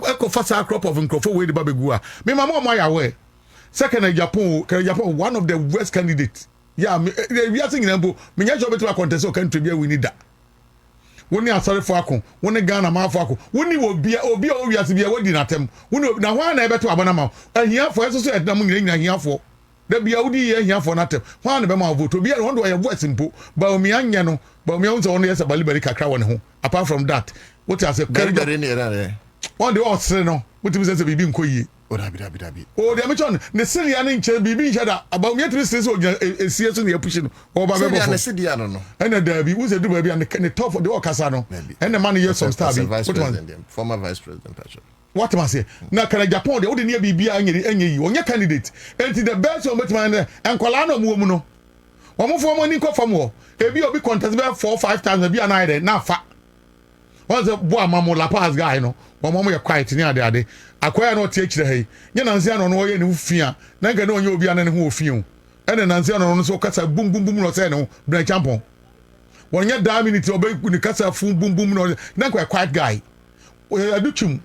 eko fasa crop of Nkrofo we the babegua me mama mo ya we second Agyapong one of the worst candidates yeah we are singing embo me nya job to contest o country bia we need that woni asare fo akon woni Ghana ma fo akon woni obi o wiase bia wodi natem woni na ho na ebeto abana ma ahia fo eso so edam nyina ahia fo da bia wodi ye ahia fo natem ho na be ma vote obi won do ye voice mpo Bawumia nye no Bawumia unzo won ye se bali kakra woni ho apart from that what I say Bari ne era one the otchere no what me say bibi nkoyi o dabi o de me chon ne seria ne nche bibi nche da Bawumia 3 states o esie so ne push no o ba be bo ne sedia no ena da bi wo se du ba bi ne top the okasa no ena man ye some star bi former vice president actually what am I say na kana Japan de wo de ne bibi enye yi onye candidate enti the best o betima ne enkola na mu no wo mo fo mo ni ko fam wo ebi obi contest be 4-5 times bi ana ide na fa what's a boy mamu la pass guy no mama ye quiet ni ade akoya no tie kire hey nye nansia no no ye ne ufia na nka ne onye obi ana ne ho ofiu ene nansia no so kasa bum no say no bra champon wonye da minute obe ni kasa fu bum no na nka quiet guy aduchum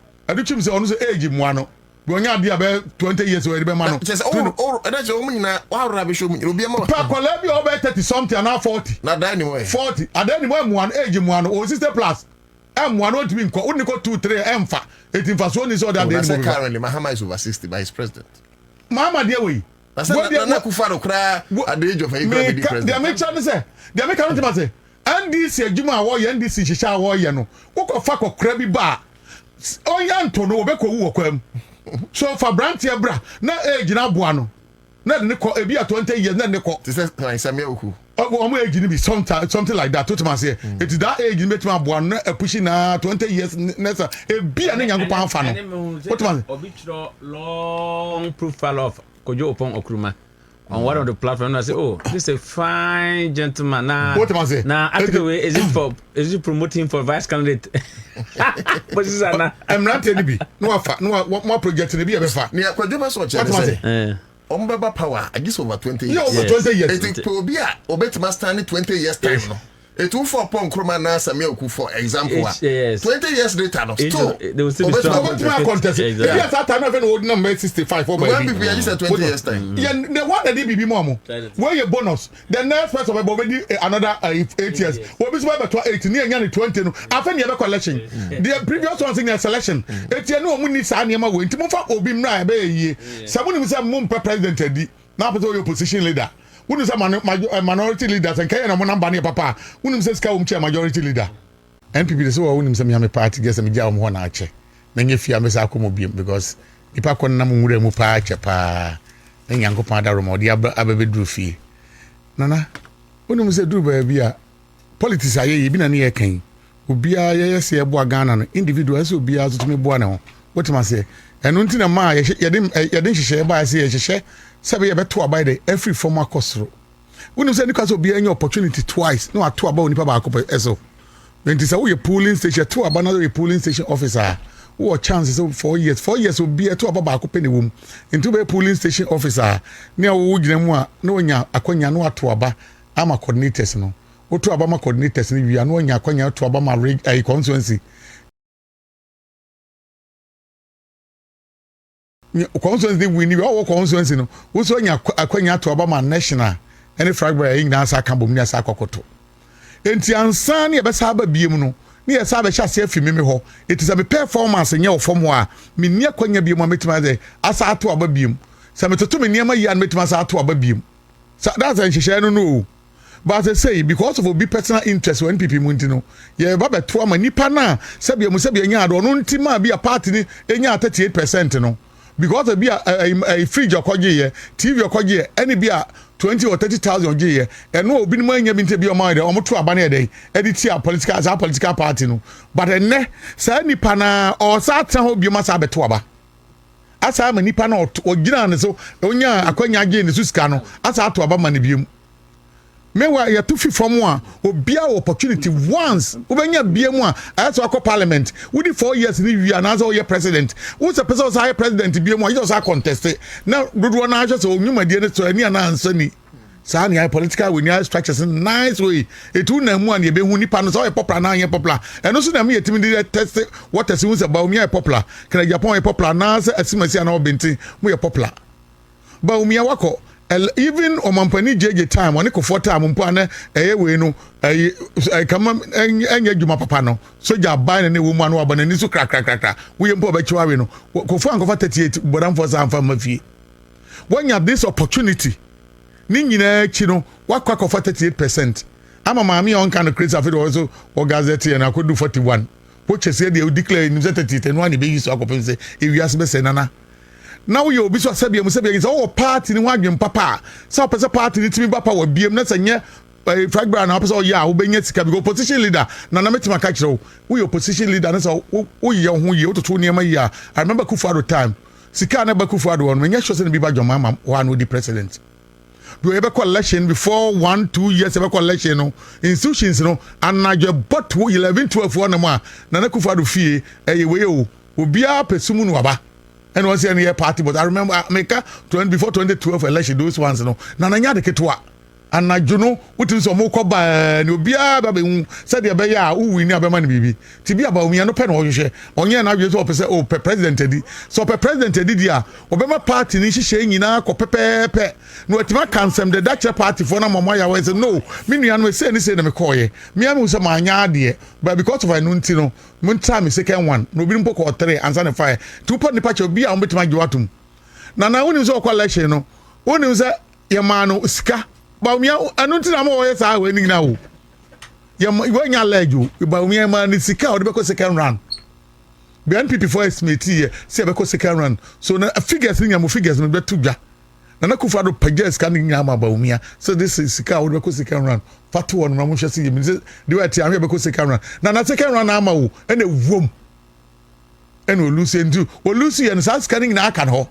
say ono so age mu ano wonye ade abe 20 years we be ma no that's o nyina wa ra be show mu obi ma pa kola bi obe 30 something na 40 na da anyway 40 adani mu ano age mu ano o 60 plus M1 won't be ko only go 2-3 M fa 18 for so is other than currently Mahamadu is over 60 by his president. Mahamadu dey we. Na Akufo Addo kra at the age of a president. They make chance say. They make count say. NDC adwuma wo ye NDC hihia wo ye no. Wo ko fa ko kra bi ba. Oyanto no obekọ wu kwam. So for brand here bra na age na boa no. Na de ko ebi 20 years na de ko. This is Sammy oku. Omo age ni be something like that to man say it is that age meet ma boa na pushing na 20 years nessa e bia na nyankopan fa no what man obitro long profile of Kojo Okruma on one of the platforms. I say, oh, this is a fine gentleman. Nah, what man say? Nah, is it promoting for vice candidate? But this is I'm not telling you. No more project to be a befa. Near Kwabena Agyapong. What man say? Ombaba power, I guess over 20 years. Yeah, over 20 years. It will be a obet master 20 years time. No. It will for Pong Kroma na Samuel for example. 20 years later, no. Still, they will still be strong. Contest. Yes, that time even old number 65. When we at least 20 years time. Yeah, the one that did be more. Where your bonus? The next person will be another 8 years. What is about 18 nearly 20? I think you have a collection. The previous ones in their selection. It's no money. Sanyama going to move up or be mad. Someone who is a moon president. Now, your position leader. Who is a minority leaders and Kaya and Monambani Papa? Who says Kaumcha majority leader? NPP so who names me party gets a Mijam one archer. Then if you are Misakumobium because the Pakon Namure Mupa Chapa, then Yanko Padarum or the Abbey Drufi. Nana, who say do baby? Politics are ye been a near king. Who be a yes, a Boagana, individuals who be out to me Buano. What must say? And until ma, you didn't share by a share. Sabi beto abide every former costro. When you say because will be any opportunity twice, no at 2 about nipa ba ko eso. When this a polling station 2 about another polling station officer. What chances of 4 years? 4 years will be a 2 about ko penny wom. Into be polling station officer. Near wo gina mu a no nya akonya no ato aba ama coordinators no. Wo to aba ma coordinators ni wi no nya akonya to aba ma constituency. Constituency we need all constituency no wo so nya akwanya to aba ma national any fragment yin na asa kan bom ni asa kokoto enti ansa ne be sa ba biem no ne ya sa ba hya se afi meme ho it is a performance nya wo fom ho a me ni akwanya biem ma metima de asa ato aba biem sa metoto me niam yi an metima asa ato aba biem sa that's an hyehyɛ no but I say because of obi personal interest when NPP mu ntino ye ba beto ama nipa na sabia nya ado no ntima bi a party ni enya 38% no because be a fridge okoje TV okoje any be a 20 or 30,000 oje and no obi no anya bi nte bi o ma de o mo to aba na dey edit a political party no but enne sa nipa na o sa atan ho bi ma sa beto aba asa ma nipa na o gina ne so onya akwanya age ne suska no asa ato aba ma ne biem mewa ya tufi from one obia opportunity once ubenya biemu a aso akọ parliament wudi 4 years ni wi anaza o ye president who's a person say president biemu a you just contest now dodo na ajo so onyumadie ne so ani ana ansani saa ne political we near structures in nice way etu na mu an ye be hu nipa no so e popular na ye popular eno so na me yetimi di test what as who say Bawumia popular kana Japan popular na say asimasi na obenti mu ye popular Bawumia wako even omampani jeje time oni ko for time mpo ana eye we no kama enya djuma papa no soja ban ne wo mu anu abana ni so krakrakrakra we mpo ba chiwa we no ko fu anko 38 bodam for sam fa mafie when you have this opportunity ni nyina chi no wakwa ko 38% ama maami on kan crazy after also o gazette and akodu 41 which say they declare in 38 no one be use akopense e wiase be se nana now you obi so sabia mu sabia say oh party ni wadwen papa so person party ni timi papa wa biem na sanye fragba na person ya wo benya sika because opposition leader na metima ka kire wo opposition leader na so wo ye ho ye ototo ne ma ya I remember Akufo Addo time sika na Akufo Addo on menya sure say be ba joma one with the president do ever collection before 1-2 years ever collection no institutions no anaje but 11-12 one ma na Akufo Addo fie we o obia pesumu no aba and was any party but I remember America before 2012 election those ones no na nya de ketwa anajuno utim so mo koba ni obia ba be hu said e be ya u wini abema ni bibi ti bia Bawumia no pe no hwehwe onye na adwe so opese o pe president edi so pe president edi dia obema party ni hihye nyina ko pepepe no atima cancel the Dutch party for na mama ya we say no me nua no say ni say na me koye me am so ma anya ade but because of anunti no mun try me second one no bi mpo ko 3 answer the fire two pot ni patch obia on betima gwatum na woni so ko election no woni so ye ma no sika Bawumia anunti na mo yes ah we ni na wo ye nya leju Bawumia ma ni sika o de be second round be NPP for estimate here say be second round so na figures nya mo figures no be tudwa na Akufo Addo pages kan nya ma Bawumia so this is sika o de be second round fatu on na mo hwese ye me de we ti ahwe be second round na second round na ama wo ene wom ene Owusu ndu Owusu ye no sa scanning na aka ho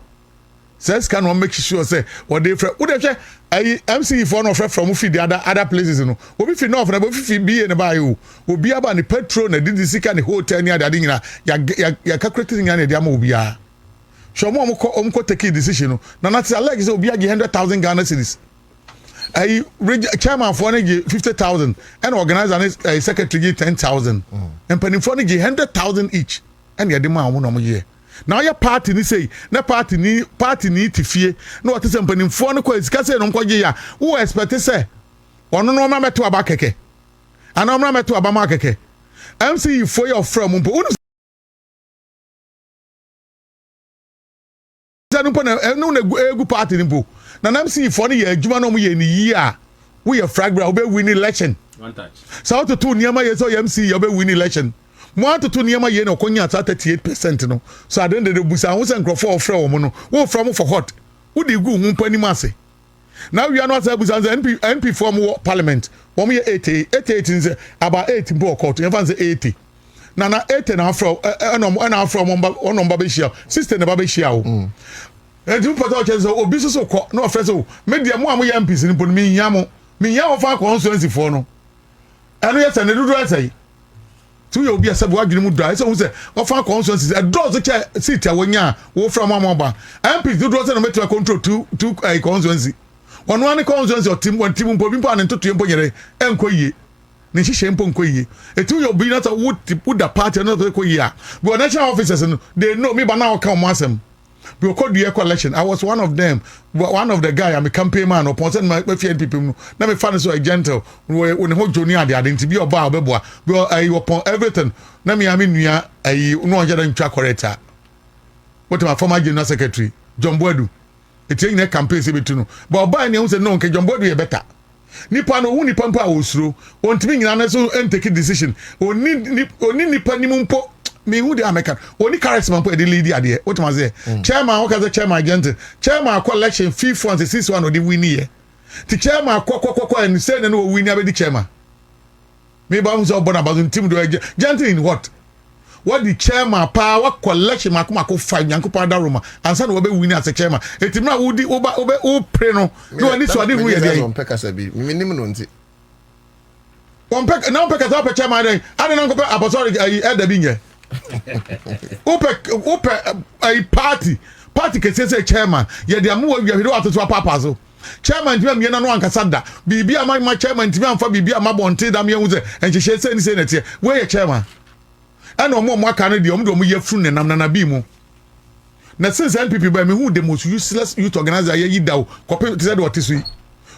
says can one make sure say what they would have MC for no from feed the other places no obi fi no na obi fi be na ba you obi aba ni petrol na didi sika ni hotel ni ade nyina ya calculating nya na dia ma obi a so mo ko take decision no na na say like say obi age 100,000 Ghana cedis chairman for na 50,000 and organizer and secretary 10,000 and penny for na 100,000 each and ya de ma wo no mo ye now your party ni say na party ni tifie na what say mpanimfo no kwa sika say no nkwaje ya wo expect say ono no ma meto aba keke ana ma meto aba ma keke MC for your from mpo unu sanu po na egu party ni mpo na MC for no ye adwuma no mo ye ni yi a wo ye fragra wo be win election one touch so to two niama ye so MC you be win election mo to niema ye na okonya ata 38% no so at the end of the busa who say nkrofo ofre wo no wo from for hot wo dey gu hu pani mase now we are not say busa NP form parliament wo ye 88 say about 8 mpo court you fan say 80 na 80 na afro na afro mo number be share sister na ba be share wo edu pata o chese obi so ko na ofre so media mo am ye MPs ni po mi nya wo fa constituency for no eno ye say ne dudu asai tu yo bi asabu adwene mu dai so hu se ofa constituency a draw so che seat awonya wo from amaba MP do draw se no meto control two constituency ono an constituency o team one team mpo bi mpo an ntoto mpo nyere enko yie ne hihye mpo enko yie etu yo bi na so wo da party no to ko yie a but national officers no they know me ba na o kan mo asem we call the collection. I was one of them. One of the guy. I'm a campaign man. Upon send my NPP. Now me find so a gentle. When whole journey I didn't to be a bar beboa. But upon everything. Now me I mean we are no one getting track corrector. What my former general secretary John Boadu. It's in a campaign say between. But by any say no. John Boadu is better. Nipa no hu nipa mpa Owusu. Ontimi nyina so take decision. Oni nipa ni mpo me who the American only charisma for the lady ade what was there chairman what the chairman agent chairman collection fee funds 61 or the win here the chairman kwa and say no win the chairman me ba so bona bazun team do agent in what the chairman power collection makoma five yanko powder room and say no be win as a chairman etim na wo di o pre no no ani so ade hu ye dey on pekasa bi me nim no nti on pek na pekasa pe chairman dey ade na ko pe abosori da bi nye Ope a party can say chairman. Yeah, they are more we are to papa so. chairman ntimi amie na no ankasa da bibia ma chairman ntimi amfa bibia ma bonte da me hu se enhyehyɛ se ni se netie we ye chairman ana omo aka no de omo ye fru ne nam na bi mu na since NPP by me who the most useless youth organizer ye daw copy said what is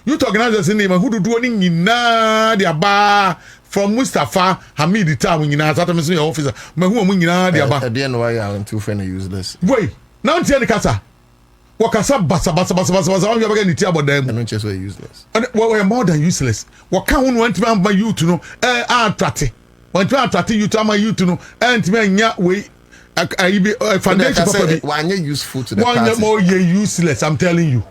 youth organizers in who do ni nyina de aba from Mustafa Hamid Town nyina that me so your officer me who omo nyina de aba at the end why you are too friend useless wait now tie ni kasa wakasa basa you be get about them and just useless and we more than useless waka hu no antime amba youth no attrate want to attract youth ama youth no antime nya we foundation papa why are useful to the party one more useless I'm telling you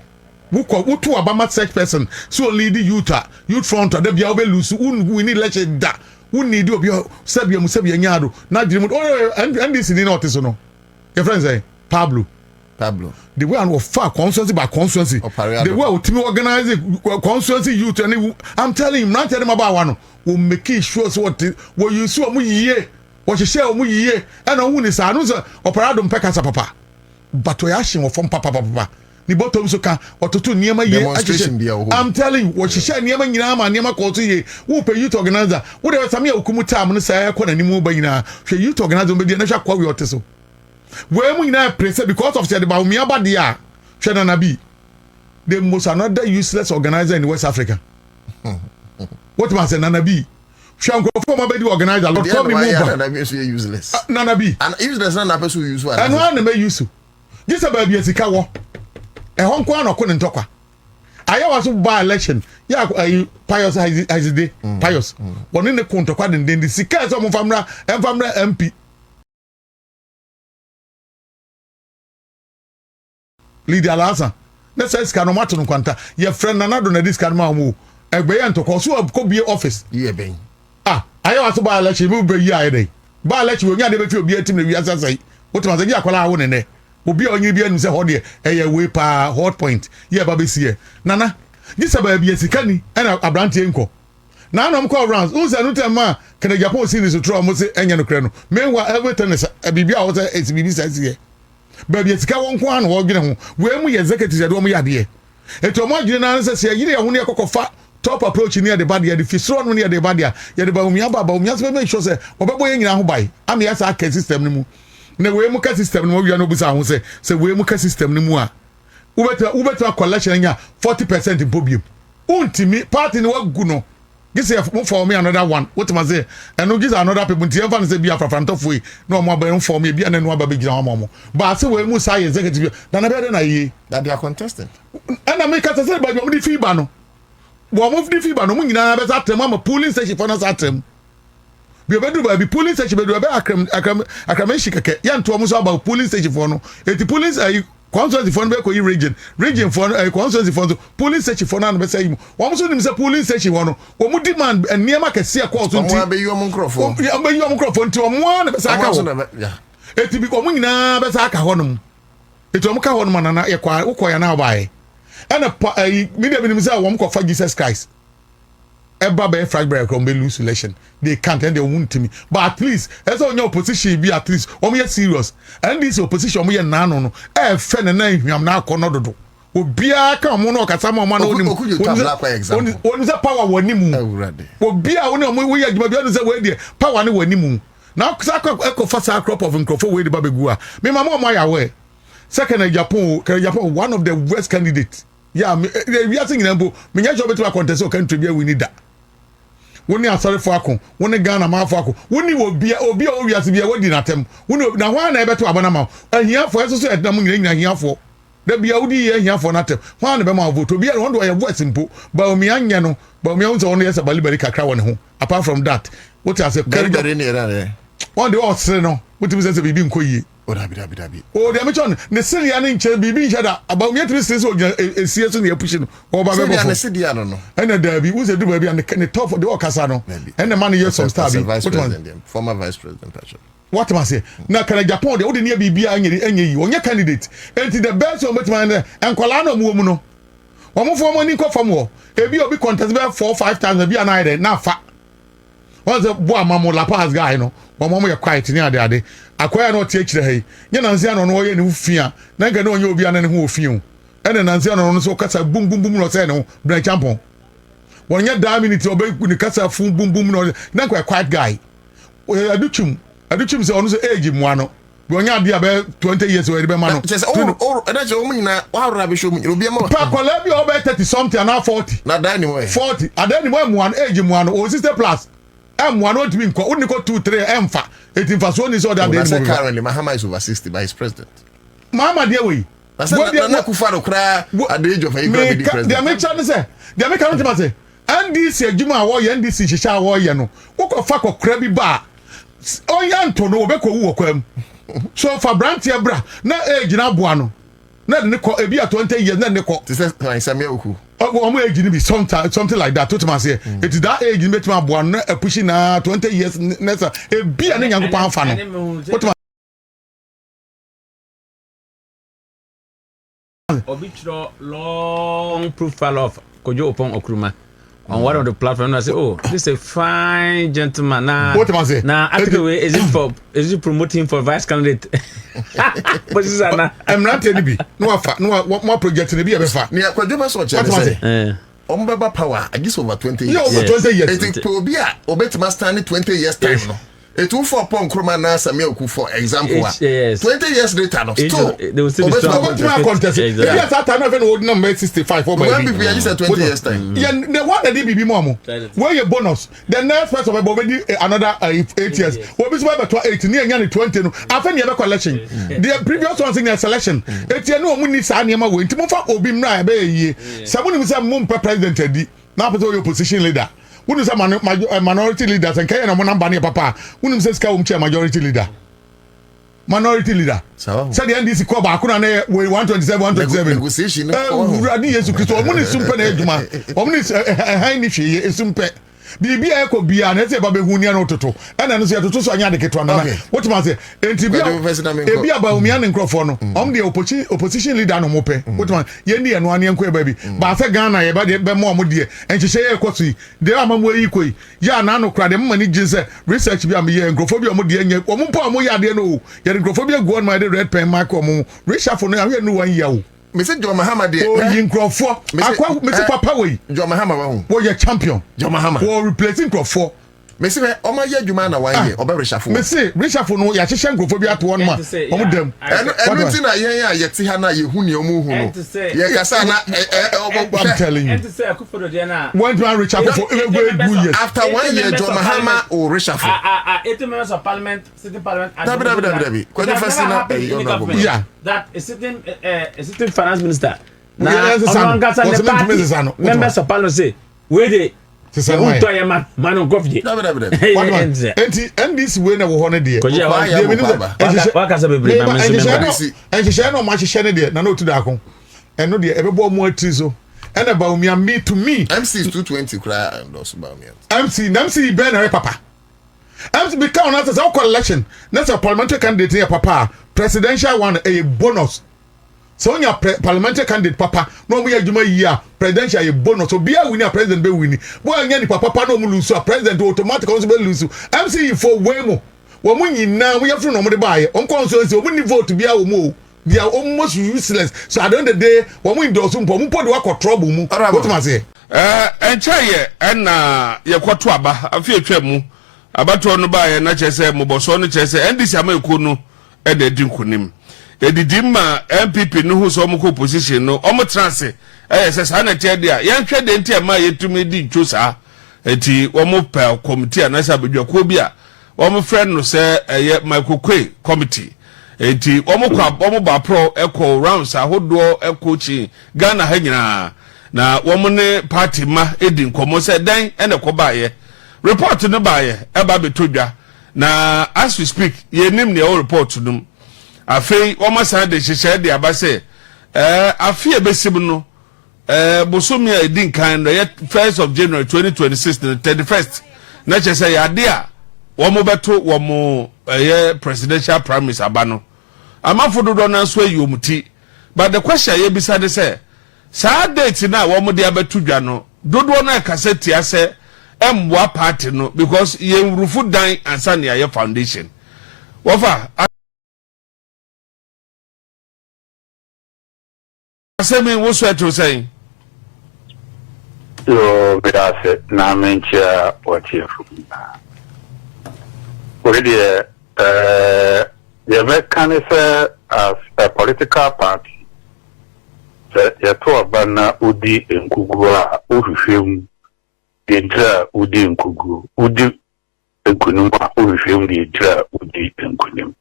who to Obama such person so lead youth front da bia we lose we need election da we need obi sabia nyaado na dirimu NDC ni not so no your friend say Pablo the way and far constituency by constituency the way we team organize constituency youth and I'm telling him not tell him about one we make sure so what you see omu yiye what you share omu yiye and on ni sa no so operado mpeka papa but we action of from papa ni bottom so ka ototo niema ye I'm telling you what you share niema nyina ma niema ko to ye wo pe youth organizer wo de Sammy okumu tam no sa ko na nimu ba nyina hwe youth organizer be na hwa kwa we oteso we mu nyina press because of the Bawumia badia hwe na nabi the most another useless organizer in West Africa what man say nanabi hwe nko ma be di organizer lot for me move nanabi so useless nanabi and useless na person use one and one na use this about be sika wo e hon ko an okun ntokwa aya was by election ya pious hizide pious woni ne kun ntokwa den sika so mo famra MP leader alasa na say sika no mato no kwanta your friend nanado na this kan ma mo egbe ye ntokwa so ko bie office ye ben aya was by election mo be yi aye dey by election onya de be fi obi atim na wi asasai wotima say ya kwala awo ne obi onye bi anu se ho de we pa hot point ye ba be sie nana this about bi esika ni na abrante enko na anom call rounds who say no tema Kennedy Agyapong series to try mo say enya no kre no meanwhile everything is bibi a wo say SBB say here ba bi esika won ko an wo gene ho we mu executive de mo ya de eto mo gene na say se yire ye ho ne kokofa top approach near the body the fisro no near the body ya de Bawumia so make sure say obebo ye nyina ho bai am ya sa ka system ni mu na we mu ka system no wi na obusa ho say we mu ka system ni mu a ubeta collection nya 40% impobium untimi party ni wagu no gise for me another one what am I say and no gise another people nti emfa say bia frafrantofo yi na omo aba for me bia na no aba be gina omo but say we mu say executive na na be na yi that they are contesting and I make us say ba mo di fiba no wo mo di fiba no mu nyina be sa tem am polling station for na sa tem bi obedu ba bi polling station be do be akram shikeke ya nto mo so about polling station for no eti polling constituency for no be ko yi region for constituency for polling station for na be say mu wo mo so nim say polling station for no wo mo demand eniema kese e ko so nti mo be yi mo nkrofo nti wo mo na be sa aka wo eti bi ko mo nyina be sa aka ho no eti wo mo ka ho no na ye kwa wo ko ya na bae ana media bi nim say wo mo ko fa Jesus Christ eba be fragment from be lose election they can't and they won't me but at least as on your opposition be at least o me serious and this opposition mo ye nano no e fe na hwam na akono dodo obia ka mo no kasa mo ma no ni oni say power woni mu obia woni mo we agba bia no say we dey power ni woni mu na ko fasa crop of nkrofo we dey ba begu a me mama mo ya we second Agyapong one of the worst candidates yeah we are singing embo me nya job to contest o country bia we need that woni asare fo akon woni Ghana ma fo akon woni obi o wiase bia wodi natem woni na hwan na ebeto abana ma ahia fo eso so edam nyina ahia fo da bia wodi ye ahia fo natem hwan na be ma vote bia won do ye voice mpo Bawumia nya no Bawumia won so won ye se bali kakra won ho apart from that what I say carry ne era won de osre no what we say bibi nkoyie dabi o de amechon ne seria ne nche bibi nche da Bawumia 3 states o esie so ne push no o ba be bo ne seria no ena dabi wo se du ba bia ne top de o kasa no ena man ye some star bi former vice president actually what am I say na Kennedy Agyapong de o de ne bibia enyi onye candidate enti the best o betima ne enkola na mu no omo fo mo ni ko fam wo ebi obi contest be 4-5 bia na ide na fa wọ́n sẹ́ bọ́ àmàmù La Paz guy no wọ́n mọ̀ yẹ quiet ní akwaya na ọtí ekyirẹ ha yi nyẹ na nsí àná ọ̀nà ọ̀yẹ́ ne ho fia na nkà ní ọ̀nyẹ́ obi àná ne ho ofin o ene nansi no so kasa boom boom boom no say no Bawumia Campaign wonya da minute obe ni kasa fun boom boom no na kwa quiet guy aduchum say ono so age mu ano wonya dia be 20 years we be ma no just na je omu nyina wa ra be show mu obi ma pa kola bi obe 30 something na 40 na da ni we 40 adani mu ano age mu ano o 60 plus M1 not mean ko only go 2 3 M fa 18 so ni so that day currently Mahama is over 60 by his president Mahama dey we na Akufo Addo kra at the age of a president they make chance say they make count say NDC adwuma wo ye NDC hihya wo ye no wo ko fa ko kra bi ba oyanto no obekọ wu kwam so for brand here bra na age na boa no na de ne ko ebi a 20 years na ne ko this is Sammy oku omo age ni be something like that to ma say it is that age meet ma boa na push na 20 years nesa ebi a ne nyango pa fa no obitro long profile of Kojo Kyeremanteng on one of the platforms. I say, oh, this is a fine gentleman. Now, actually, is it promoting for vice candidate? But this is I'm not telling you. No, more project to be a befa. Near Kwabena Agyapong. Ombaba power. I guess over 20 years. Yeah, over 20 years. It will be a obet stand 20 years time. No. It will for Pong Kromana Samuel for example. 20 years later, no. Still, they will still be contest. Yes, that time even old number 65 for my NPP. I just said 20 years time. Yeah, the one that did be more. Where your bonus? The next person of another 8 years. What is about 18 near 20? I think you have a collection. The previous ones in their selection. It's no money. Sanyama win. Timofa Obim na be. Someone who is a mumpa president. Now, your position leader. Who is a minority leaders and Kenya and Monambani Papa? Who says Kaumcha majority leader? Minority leader. So the NDC Koba Akuna we 127, 127. Negotiation. Radi Yesu Christo. Omuni sumpe na ejuma. Omuni haini fi sumpe. Bibi eko bia na se babe hunia no toto. Ena no se toto so anya de ketwa na. What man say? Enti bia ebia Bawumia ne nkrofo no. Om de opposition leader no mope. What man? Ye ndi eno ane enko e baby. Ba se Ghana ye ba de be mo de. Enhihye ye ekoso yi. De amamu yi koi. Ya na no kra de mmani gise research bia me ye nkrofo bia mo de anya. Omo mpo amu ya de no. Ye nkrofo bia go on my red pen mark omo. Reshuffle no ya no 1 year o. Mr. John Mahama de Nkrofo akwa Mr. Papa we John Mahama wo ye champion John Mahama wo replacing Nkrofo Mr. we o ma ye adwuma na 1 year o be reshuffle Mr. reshuffle no ya hyehyɛ Nkrofo bi ato on ma o mu dem enu ti na ye ya ye ti ha na ye hu ne o mu hu no ye kasa na I'm telling you and to say Akufo Addo na when do I reshuffle for 2 years after 1 year John Mahama o reshuffle 8 members of parliament sitting parliament Dabi Kojo Kyeremanteng yeah that is sitting finance minister now members of parliament say where they man coffee NDC we na wo ho ne de wakasa bebre ma enhyehyɛ no ma hyehyɛ ne de na no tu da ko eno de ebebo mo atiri so ena Bawumia me to me MC is 220 cry and also Bawumia MC be na papa MC be count as a election that's a parliamentary candidate here papa presidential one a bonus so when your parliamentary candidate papa no we adwuma year presidential a bonus so bia win a president be win bo anya ni papa no mu lose a president automatic also be lose MC for way mo wo mu nyina we yafro no mo de bae on constituency wo ni vote bia wo mo they are almost useless so at the end of the day wo mu endorse mpo de wa trouble mu what am I say enchaye na yekoto aba afi etwa mu abato no bae na chese moboso no chese NDC amaiko no e de dinkunim edidimma NPP no hu so mo position no omo transe se sa na tie dia yenhwe de ntia ma yetumi di ntwosa enti omo pa committee na sa bedwako bi a omo friend no se eye Kweku committee enti omo ba pro echo rounds ahodo echo chi Ghana ha nyina na omo ne party ma edi nkomo se dan ene ko baaye report no baaye eba betodwa na as we speak yenim ne o report no afei omo san de hyehyɛ de abase afie besim no bosomi a edin kan no 1st of January 2026 the 31st na chese ya de a omo beto omo presidential primaries abano amafo dodo na so ayomuti but the question ye bisa de say sa date na omo de abeto dwa no dodo na kaseti ase emwa party no because ye rufu dan ansa ne ye foundation wofa Sammy, what's what you saying? So, but I said, now mention what you already, the American is as a political party. So, you talk about Udi and Kugua, Ufim, the entire Udi and Kugu, Udi and Kunuma, Ufim, the entire Udi and Kunim.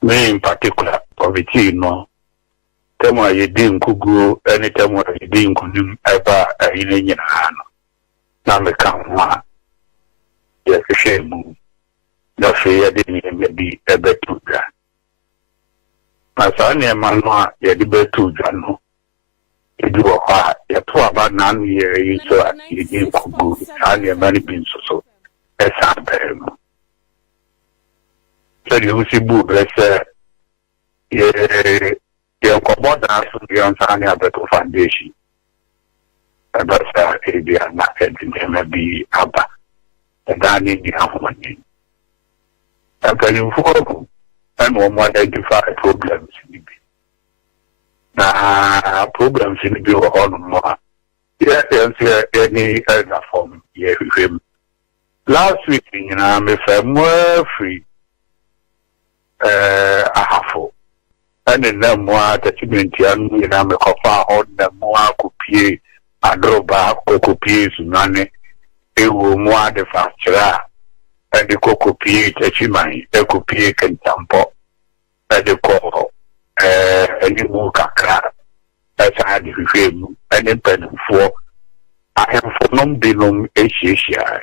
Me in particular, poverty, no. Temo ye din kugu any temo ye din kunim eba ine nyina ano na me kan ho ye hwehwemu na fe ye de ni me bi ebetu dwa na sa ne ma no a ye de betu dwa no edu ho a ye to aba na no ye yi so a ye din kugu sa ne ma ni bin so esa be no so you see bu bless ye the Koboda Sudan Sanya Beto Foundation. But Abia not maybe Abba. And I need the harmony. I'm telling you, and one more identify problems in the problems in the bill on more. Yes, any other form, yeah, with him. Last week, you know, I'm a free. A half. And in them more attachment, young, you know, me cofa on the more copy, a droba, copy, Sunane, a more the faster, and the copy, Tachimai, a copy can tampo, and the call, and the more cacra, as I had with him, and in pen for I am for non binum HCI,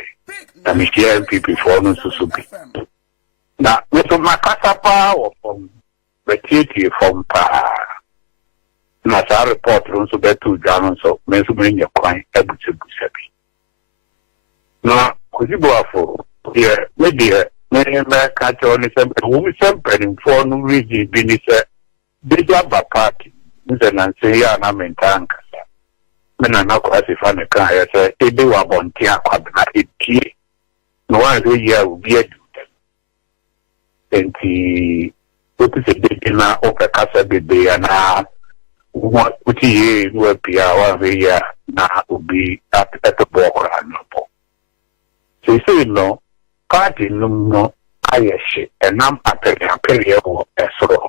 and Mr. NPP for no Susubi. Now, with my casa power from Betty from Nasa report also bet to John so Mesumania Quine able to be. Now, could you go for here? Maybe many American women something for no reason being said. They have a party, and say, I'm in tank. Men are not classified a car, I say, they do a bontia, Kwabena Agyapong. No one here will be a and the what is a big dinner of a casa baby and what ye will be our year now will be at the Bóakye Agyarko. So you say no party no I shit and I'm at a period of a sort of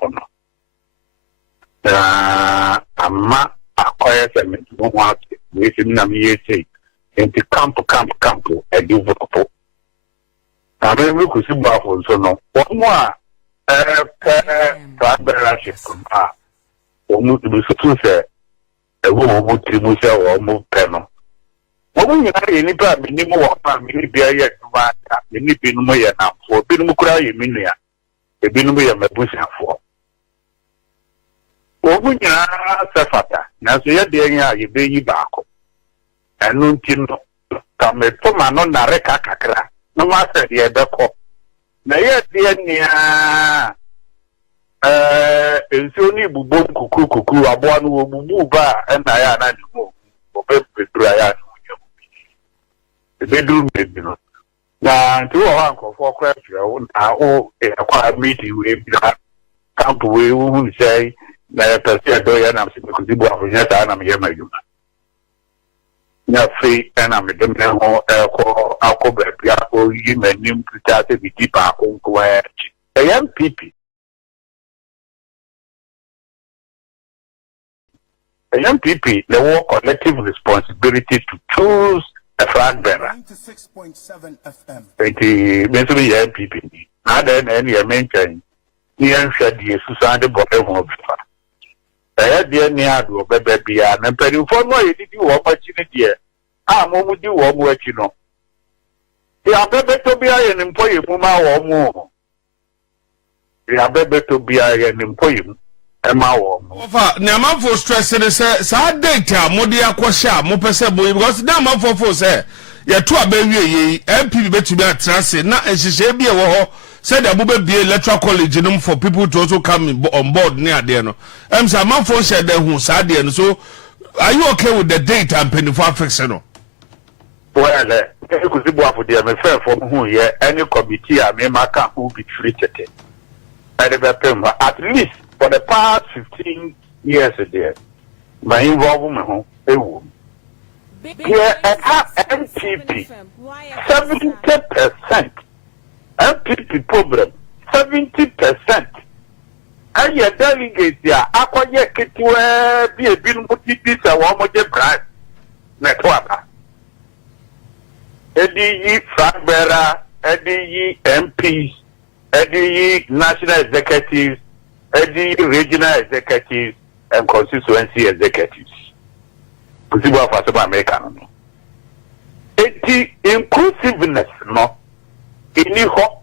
honor. I'm not acquired some one with him say into camp and do vote. I mean, we could see Buffalo, so no. One more, Kwabena or move to be so fair. A woman would to move or move panel. What will you have any part, minimum of family be a yet, many Binumoya now for Binumukra, Minia, a Binumoya Mabusia for. What will you have, Safata? Now, so you're doing your baby back. And Nuntino, come a Toma non Nareka Kakra. No matter the other cop. Now, yet, the it's only Bubon Cuckoo, a one who will bar, and I am move. They do maybe not. Now, to our uncle for question, I owe a quiet meeting with come to we will say, that I say, do you know, because you are yes, I am here, my human. Free and I'm a demon or Alcoba, you may name to start to be deeper on the NPP. The NPP, they want collective responsibility to choose a flag bearer. 96.7 FM. It means to be NPP. Not any mention. The answer is Asante Bediatuo. I had the near to a baby and penny for why did you opportunity? I'm with you, what you know. They are better to be an employee, Muma or more. They are better to be an employee, Emma or more. Naman for stress and say, sad data, Modia Quasha, Mopesabo, because Naman for say, you're too a baby, MP bet to be a transit, not as she should be a war. Said there will be electoral college for people to also come on board near there. No, so my phone said that who's sad and so are you okay with the date and penny for affection? Well, you could see what for the fair from who here any committee I may make who be treated. At least for the past 15 Yes, dear. My involvement, here NPP 70%. NPP problem 70%. And your delegates here, Akwaye Kitwe be a bin mutis a womoje brand. Network. Eddie Franbera, Eddie MPs, Eddie National Executives, Eddie Regional Executives, and Constituency Executives. Possible for some American. Eddie inclusiveness, no. In Iho.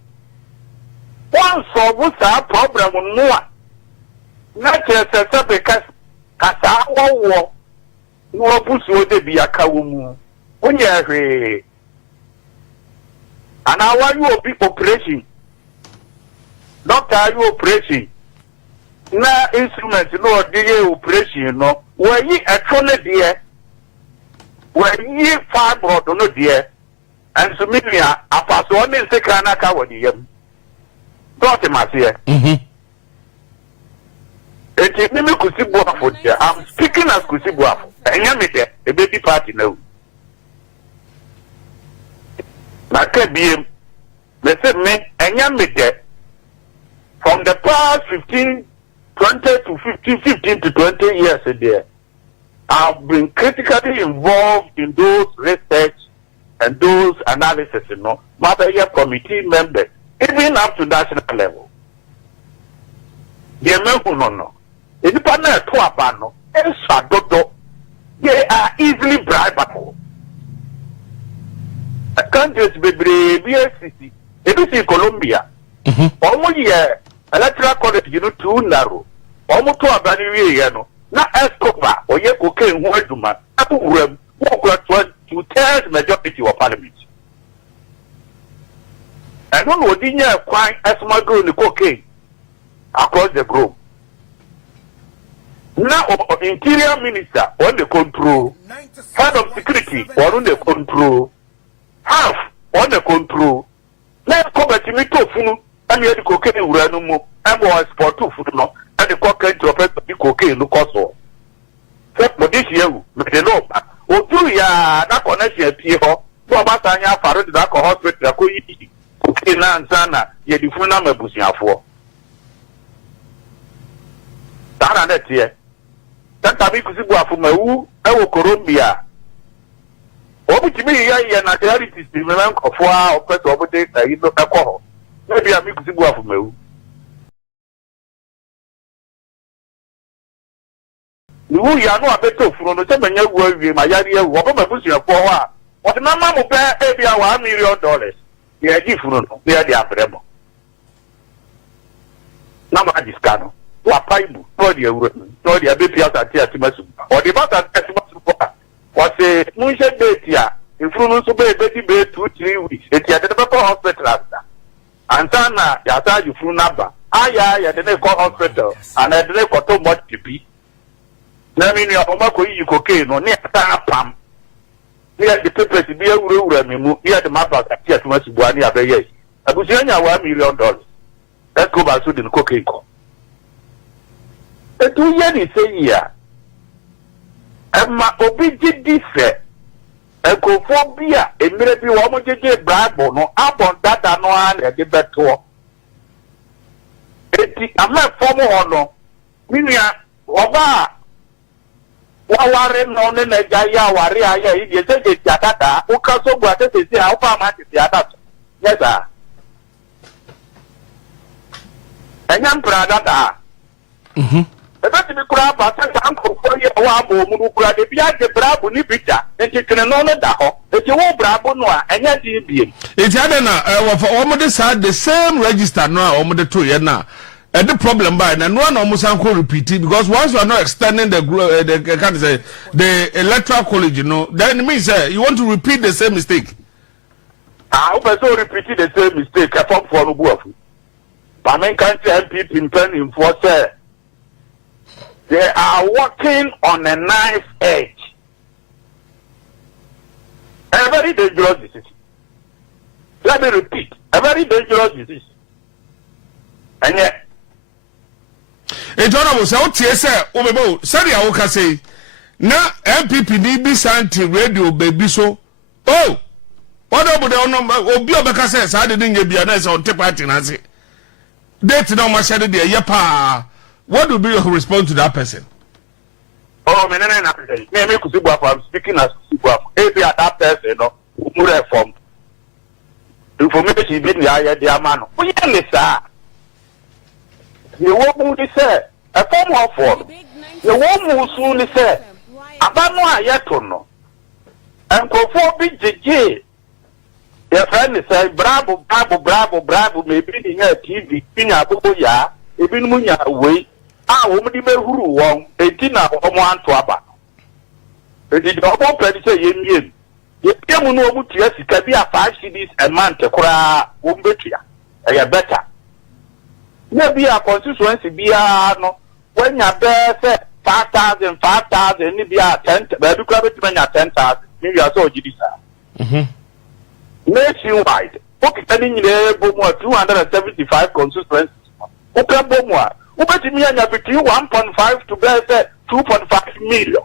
One solves our problem, no. Not just a because Kasa war. No push would be a kawum. When you're and I want you to be operation. Doctor, you operation. Na instrument, no, the operation, no. Where ye a trolley, dear. Where ye fibroid, no, dear. And so, maybe I pass one in second, I cover the daughter, my dear. It's a Kusibu. I'm speaking as Kusibu. And you meet a baby party now. Na KBM, they said me, and you meet there. From the past 15 to 20 years a day, I've been critically involved in those research and those analysis, you know, matter here committee members, even up to national level. They are easily bribable. I can't just be BSCC. If you see Colombia, almost year electoral college, you know, too narrow. Almost to a banner, you know. Not Escobar or ye cocaine, who do man. I will walk 2/3 majority of parliament. I don't know, didn't you quite as my girl the cocaine across the globe. Now, interior minister on the control, head of security on the control, half on the control. Let's come back to me to food and you cocaine will no more. I'm going to export to food no and the cocaine to the cocaine no cost for. But this year, but the law, or do ya that connection here? So about Tanya Farad, the hospital, cocaine and Sana, ye the phone number bushing for. That here. That time we go from my Colombia. What to me, I na reality is the man of 4 or press over days. I know alcohol. Maybe I make go from me. You are not better from the time you were with my idea. What am I pushing for? What the mamma will pay maybe $1 million. They are different. They are the umbrella. Now I discount. What pipe? No, the baby out at Timasu. Or the bat at Timasu. Was a Musha date here. In front of baby 2-3 weeks. It's at the hospital. And Sana, Yata, you flew number. I didn't call hospital. And I didn't got too much to be. Now, mean your Omako, you cocaine or near Pam. Near the papers to be a rule and remove near the map at Timasu Buani Abbey. I was $1 million. Let's go back to the cocaine. The 2 years say here, and my obedient differ, and cophobia, a military woman, Brabo, no up on that, and no one at the better. I'm not former honor. Minia, Oba, Wawaren on the Jaya, Waria, you said it's Yatata, who can so what it is, how far much is Yatata? Yes, sir. And I'm proud of that. But the crab, I said, Uncle for you, Wabu, the Biat, Brabo, Nipita, and you can know that, that you won't Brabo, and yet you be. It's Adana, for almost the same register now, almost the 2 years now. And the problem by and one almost uncle repeated because once you are not extending the can't say the electoral college, you know, then it means you want to repeat the same mistake. I hope I so repeated the same mistake. I thought for no but I can't say NPP in pen in force. They are working on a knife edge. A very dangerous decision. Let me repeat, a very dangerous decision. And yet, Ejona wo say o tie say o bebo sari a wo ka say na NPP ni bi santi radio baby so oh what about the obi obeka say sa de nye bia na say on te party na say date na ma share de ye pa what will be your response to that person? Oh me na me kusibu I'm speaking as kusibu if you that person no mu reform information bi ni aye de amano o ye le sa ye wo mu di say a form of form ye wo mu su ni say abanu ayeto no enkofo bi jeje ye friend say bravo maybe ni nya TV pinya bobo ya ebi nu nya we wo mu di behuru won enti na wo mu anto aba enti do bo pedi say ye miem ye piemu no mu tua sika bi a 5 cedis a month kura wo mbetua e better na bi a constituency bi a no when ya be say 5,000 ni bi a 10 ba bi kura betima nya 10,000 ni ya so ogidi sa nationwide okay tani nyine bo mu 275 constituencies okay bo mu a ubetimi nya between 1.5 to 2.5 million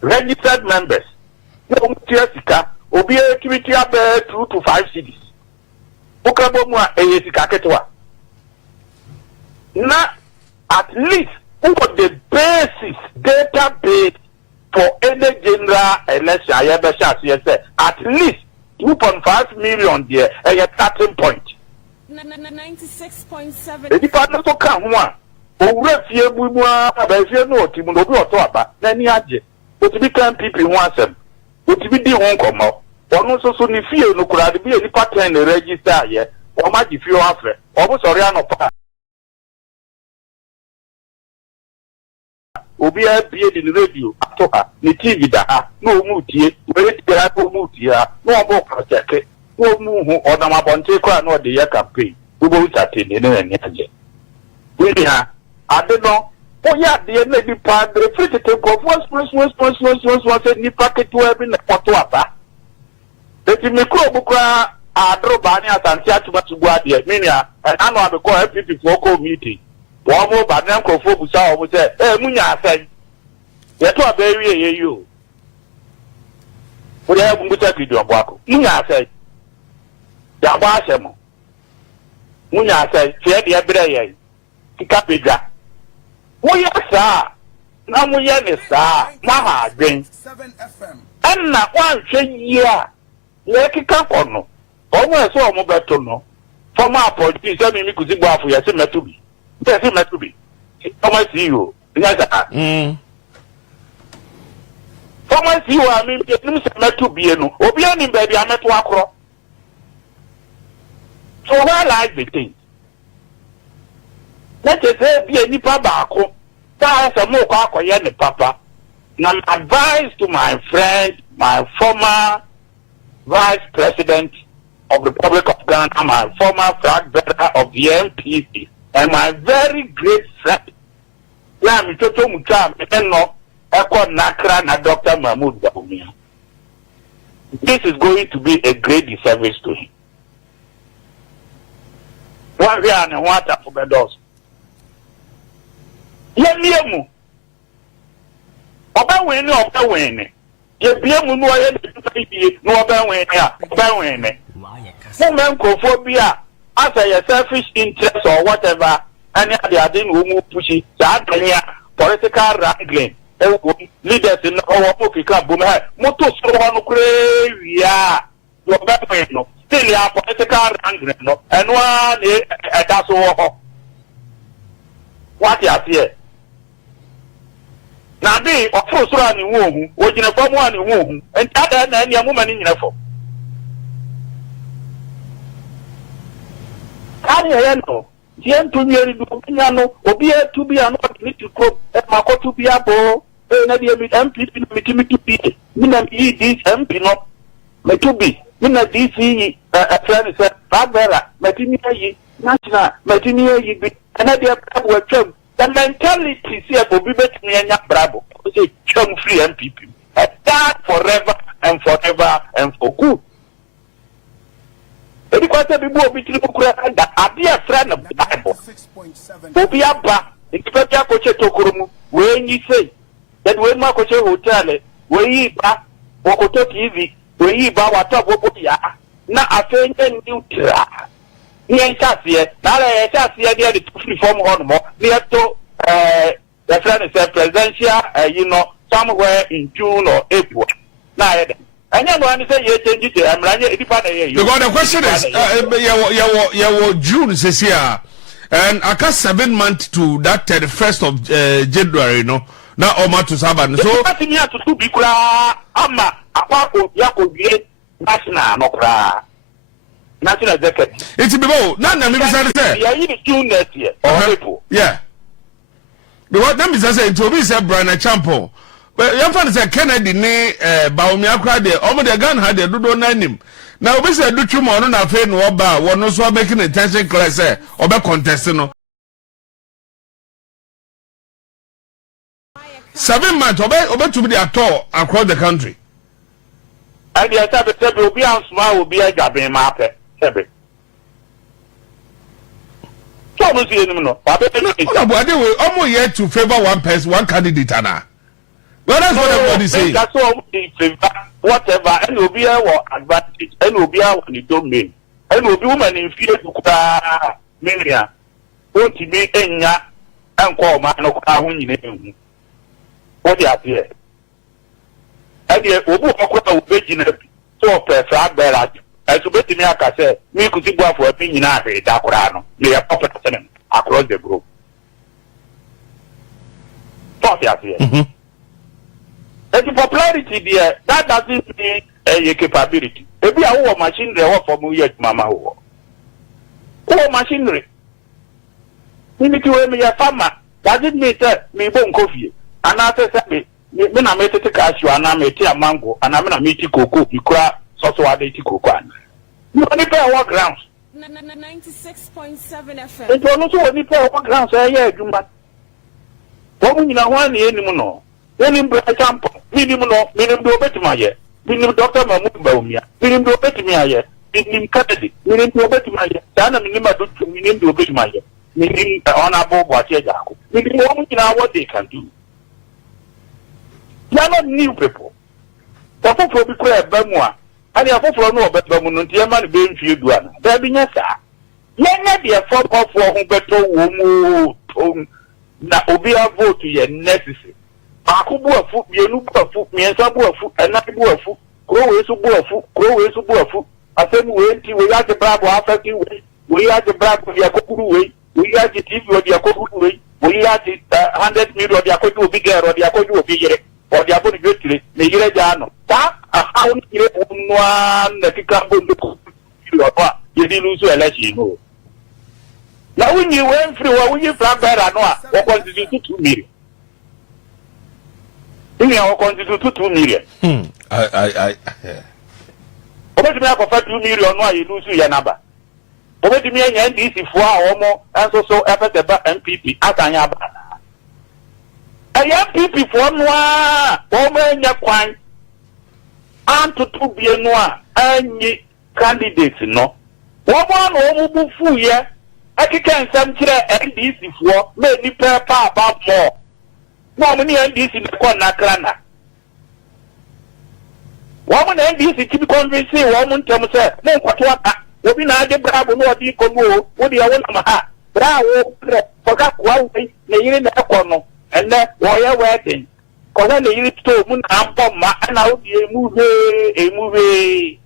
registered members no mutia sika obi activity abe 2 to 5 cities ukabo mu a sika ketwa na at least what the basis database for any general election ayebesha say at least 2.5 million there a starting point 96.7 the department to kan ho a owura fie bubu a ba fie no otimu no bi oto aba na ni age otibi kan NPP ho asem otibi di ho nkomo onu so ni fie no kura de bi ni pattern na register aye o ma di fie o afre o bu sori anopa obi a bie di radio atoha ni TV da ha no mu tie we ti ra ko mu tie ha no mo ko check no mu hu o na ma bonte ko na o de ya campaign bubo utate ni na ni age we di ha ade no o ya de na di padre free to go for say ni packet we bi na poto aba eti mi kro bukra adro ba ni Asante atuma tugu ade mi ni a anu abeko NPP for ko meeting wọ́n mú bàdàn kò fó busa ọmọ sẹ múnyà àfẹ yẹtọ abẹ́rẹ́ yẹ yìí o wọ́n yẹ kó mbúta fìdí ọ̀bọ̀ àkó múnyà àfẹ yàgbọ́ àṣẹ mọ́ múnyà àfẹ fìyẹ́ di ẹbẹrẹ yẹ kíkà pèjà wọ́n yẹ sáà náà wọ́n yẹ ní sáà náà hà àgbẹ̀n ẹnna wọ́n àhwẹ́ yìí a yẹ kíkà kọ̀ nù ọmọ ẹ̀sọ́ ọmọ bẹ̀ tó nù fọmọ àpọ̀jù sẹ́mi mi kù sí gbọ́ àfọ̀ yẹ sí mẹ́tò bì. Yes, it must be. Come see you. Come see you. I mean, it's meant to be. No, Obiani baby, I met to acro. So where lies the thing? Let us say, be any papa. That's a more cock or papa. Now, advice to my friend, my former vice president of the Republic of Ghana, my former flag bearer of the NPP. And my very great friend, Yami Toto Mutam, Eno, Eko Nakra, na Dr. Mahamadu Bawumia. This is going to be a great disservice to him. One year and water for the doors. Yemu. Oba wene. Ye biemu no aye no oba wene. Moment kophobia. As a selfish interest or whatever, any of the other who pushy that political wrangling, leaders in our Africa, Moto Soro crazy, your government, still our political wrangling, and one that's all. What you here? Now, they of course running womb, watching a form one womb, and other than your woman in uniform. Kani yeno tien tu nyeri du nyano obi e tu bia no ni tu ko e makotu bia bo e na dia mi MPP mi tu bi mi na mi this MP no me tu bi mi na DC friend say Kwabena Agyapong national me yi bi na dia brabo twam the mentality see obi betumi anya brabo say twam free MPP that forever and for good. Because people be to look at the idea friend of the Bible. Ubia ba, ikipepia koche tokurumu, we nyi say, that we ma koche hotel, we yi ba, wakoto TV, we yi ba wata bobo ya, na afenye neutra. Niye chasiye, na le chasiye niye the free form on mo, niye to, the friend is presidential, somewhere in June or April. Na yede. And you know, say you change it. I'm running. Because the question is, June this year, and I got 7 months to that 31st of January, no. Now Oma to Saban. So that's me to do bikura ama apako yako biye national no kra. National executive. It's below. Now me say. Yeah, you June next year or April. Yeah. Because them is say to be say Brian Champo. But your friend say Kennedy ni Bawumia crowd there. Omo the gun had the do na nim. Now we say do chumo no na fe no oba won no so making attention class say oba contest no. 7 months oba to be the actor across the country. And the sabe will be on small will be a gabby market. Sabe. So no see no. But they will almost yet to favor one person, one candidate ana. Well, that's what everybody saying. That's all in favor, whatever, and will be our advantage, and will be our domain, and will be woman in fear to Milia. Won't be Enya and call man of Kahun. What do you have? And the Obu Virgin so flat bear as to bet me, I say, me could see for opinion at Dakurano, they are popular across the group. What do you have? And the popularity there, that doesn't mean a capability. Maybe a machinery or for me, Mama. Oh, machinery. We need to be a farmer. Doesn't mean that me won't coffee. And after me, when I made it cash, and I made a mango, and I'm going to meet cocoa, you cry, so I did cocoa. You only pay our grounds. 96.7 FM. It will also only pay our grounds, yeah, you man. What we know, one anymore. Minimum example, minimum do better my year. Minimum Dr. Mahamadu Bawumia. Minimum do better my year. Minimum Kennedy. Minimum do better my year. Dana minimum do better my year. Minimum honorable Boakye Agyarko. Minimum what they can do. They are not new people. The people be clear Bamwa. And the people know about Bamun, the man being few one. There be yes, sir. Let be a form of who better woman. Na obia vote ye necessary. Akubu afu, yenu afu, miensa bu afu, enati bu afu, krowesu bu afu, krowesu bu afu. Asemu wenti, we have the brabo afeki we have the brabo ya kokuru we have the TV or the akokuru we have the 100 million or the akoju bigger or the akoju bigger or the aboni gotire, me yire jano. Ta, how ni yire unwa na kikambo nduku, yedi lusu election no. Now when you went through, when you flag better, no, what constitute 2 million. In our constitute 2 million. Over to me, I prefer 2 million, why you lose your number. Over to me, and NDC for our more, and so effort about NPP, Atanyaba. A NPP for moi, over in your coin, and to 2 billion, any candidates, no. One over full year. I can't send NDC for many per about more. No many NDC in the corner crana. Woman NDC keep convincing woman to say, no, what will be not the bravo, no, the Congo, what do you want to have? Bravo, forgot one way, they in the corner, and then why waiting. Because then they used to moon and bomb, and out a movie.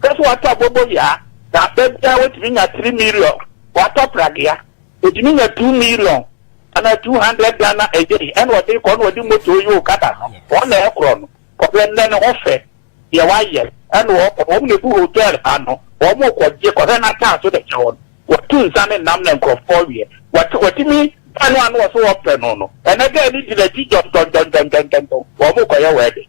That's what I bubble ya. That would mean a 3 million. What up, Ragia? It means a 2 million and a 200 Ghana a day. And what they call what you move to you, Kata. 1 aircraft. But then offer your wire and walk only who hotel and or more what you can attach to the job. What 2 Sunday number for 4 years. What you mean? And one was so open no. And again, it is a teacher of Don or more wedding.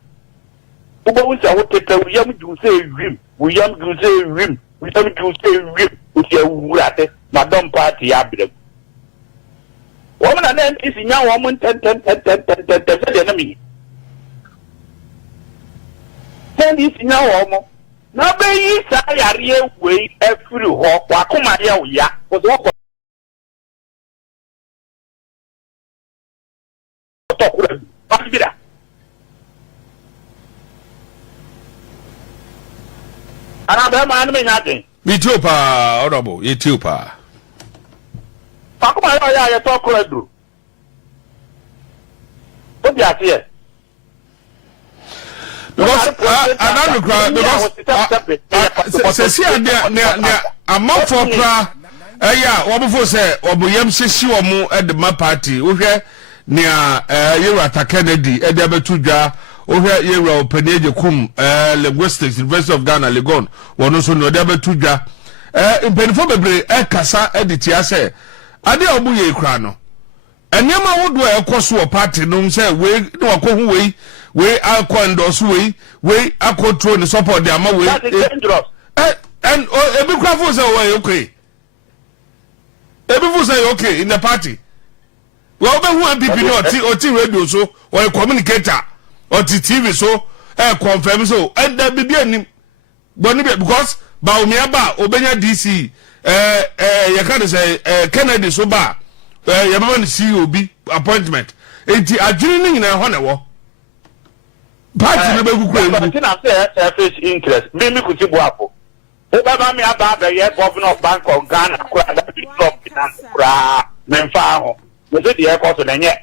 Who was I would take a young to say rim. We young to say rim. We don't do say with your rat, Madame Party Abdom. Woman and then is in your woman 10 enemy. Then is in your woman. Now, baby, I are way every walk, Wakumaya, was talk with what be that and I man me nothing me too pa honorable you too pa Akuma ya talk with do what you here because another crowd because see amount for pra wobufo say obuyam hyehye omo the ma party wo hwe nia Ata Kennedy de abetudwa wo hwe yewra Opani Agyakom linguistics University of Ghana Legon wono so no de abetudwa impenifo bebre kasa editia say ade obu ye kra no enema wodo ekoso party no say we no akohu we endorse we control the support the ama we dangerous and ebi crafo say we okay ebi say okay in the party well be who NPP no oti radio so or communicator or TV so confirm so and there be anim because Bawumia ba obenya DC you can say Kennedy so ba you be COB appointment enti adwini na ho na wo party no be kukura but na say surface interest me kuti boapo o baba me aba ba ye governor of Bank of Ghana kura da bi drop finance kura me mfa ho me say the cost na nye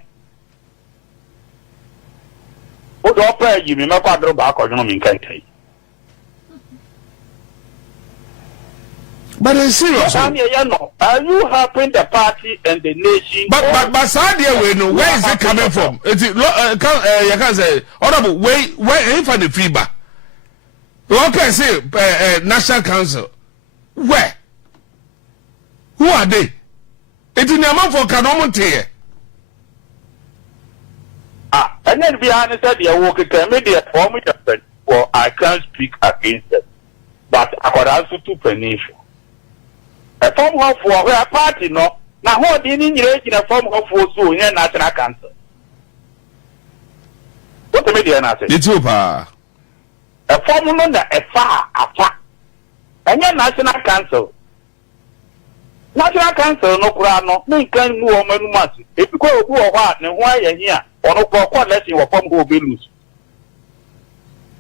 o do pa yi me ma kwadro ba akọjun mi nkantai but it's serious are you helping the party and the nation but Sadia we know where is it coming from it you can say honorable where for the feedback okay say National Council where who are they it in amount for canomonte and then be honest that they work media for me well I can't speak against them but I could also to punish a form of for a party no now what in a form of for so in National Council what the media not it's over a formula that a far apart and your National Council no kurano me kan nu o manu masi e bi ko obu o hwa ne ho aye hia ono ko lesson wo fam go be lose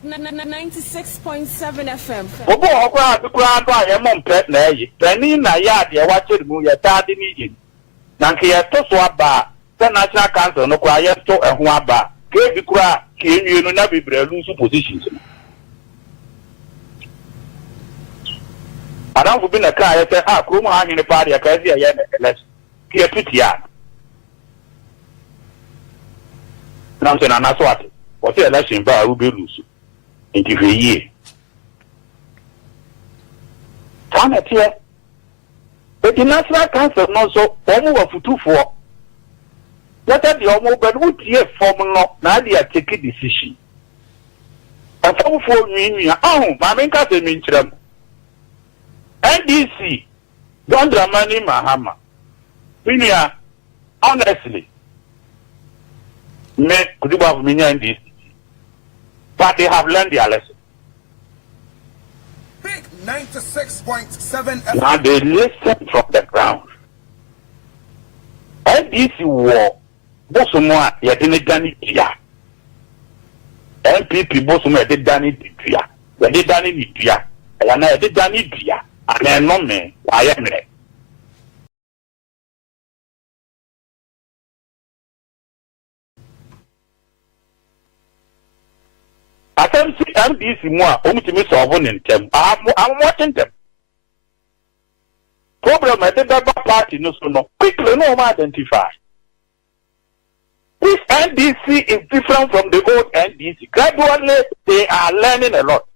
96.7 FM obu o kwa bi kurano aye mo mpe na aye tani na ya de wa chere mu ya tade ni yin na nke ya to so aba the National Council no kwa ya to ehun aba ke bi kura ke enwie no na bibre lose positions Adam will be a car, I said, Kruma hanging the party, I can see a less here to Tian. Now, I'm saying, I'm not what. What's the election bar will be loose into a year? Come at here. But the National Council not so almost for 2-4. What are the almost but would ye formula now they are taking decision? And for me, oh, my main cousin means them. NDC don't Dramani Mahama. Minia, honestly, me could you have Minia NDC, but they have learned their lesson. Big 96.7 Now they listen from the ground. NDC war, Bosumwa, ya didn't done it here. NPP Bosumwa did done it here. Ya did done it here. And I did done it here. And then no me, I am there. I can see NDC more, only solving in them. I'm watching them. Problem at the Labour Party, no, so no, quickly no identify. This NDC is different from the old NDC. Gradually, they are learning a lot.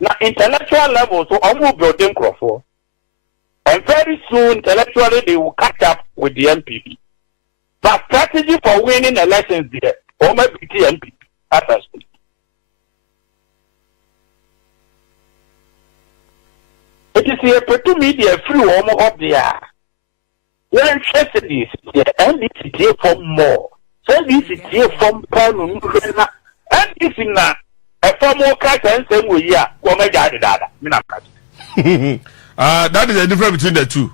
Now, intellectual level, so I'm going to build them for. And very soon, intellectually, they will catch up with the NPP. But strategy for winning elections there, or maybe the NPP, as I speak. It is a pretty media free almost up there. You're interested in this, and it's here for more. So this is here from Paul, and it's in that. A former cat and same way, yeah, that is the difference between the two.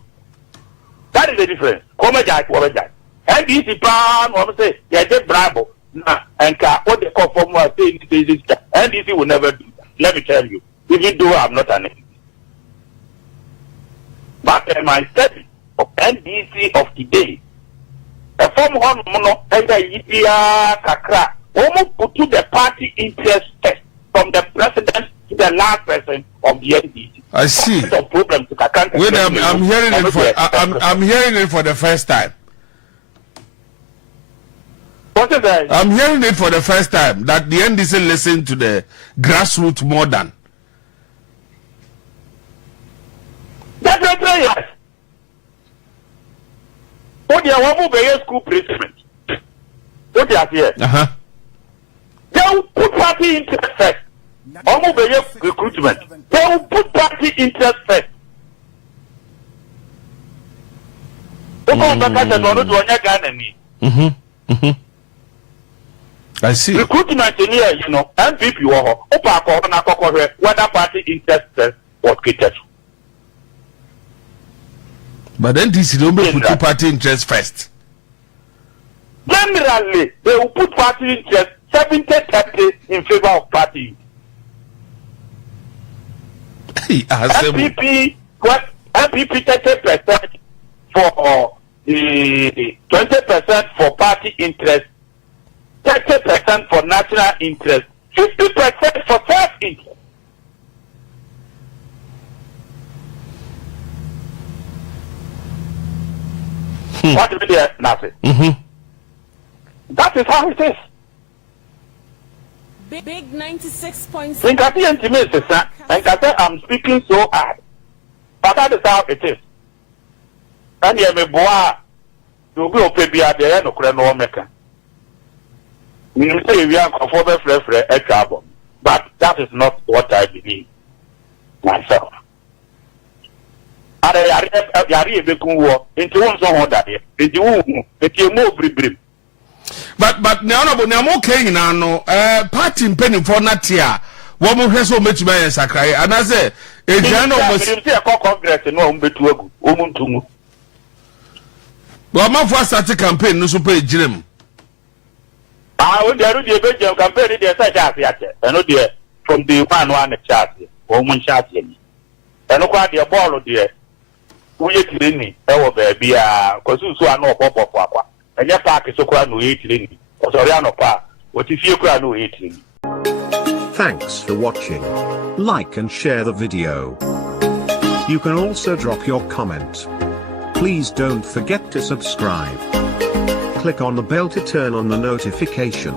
That is the difference. NDC pan or say, yeah, they bravo. Nah, and what they call from what say NDC will never do that. Let me tell you, even though I'm not an NDC. But my study of NDC of today, a form one mono, either Yipia Kakra, almost put to the party interest test from the president to the last person of the NDC. I see. Wait, I'm hearing it for I'm hearing it for the first time. What is that? I'm hearing it for the first time that the NDC listen to the grassroots more than. Definitely yes. What do you want to be school placement? What do you here? They will put party interest first. Almost recruitment. They will put party interest first. I see. Recruitment in here, you know, NPP whether party interest first was catered. But then this don't put party interest first. Generally, they will put party interest 70-30 in favor of party. NPP 30% for the 20% for party interest, 30% for national interest, 50% for self-interest. What is it? Nothing. That is how it is. Big 96.6. Think I see intimacy, sir. And I say I'm speaking so hard. But that is how it is. And you may boa to go pay be at the end of Creno Mecca. You say we are conformed for a trouble. But that is not what I believe myself. But now okay now party penny for not here. What more has so much by a sacre? And I say, a general was Congress no betu omuntumu. Well, my first started campaign no super Jim. When they are the Belgian campaign, they say that I know dear from the one chat or one chat. And look at the ball dear. We are cleaning our baby, because you are no papa. And your park is so quite no eating. Or Soriano Park, what if you can no eating? Thanks for watching. Like and share the video. You can also drop your comment. Please don't forget to subscribe. Click on the bell to turn on the notification.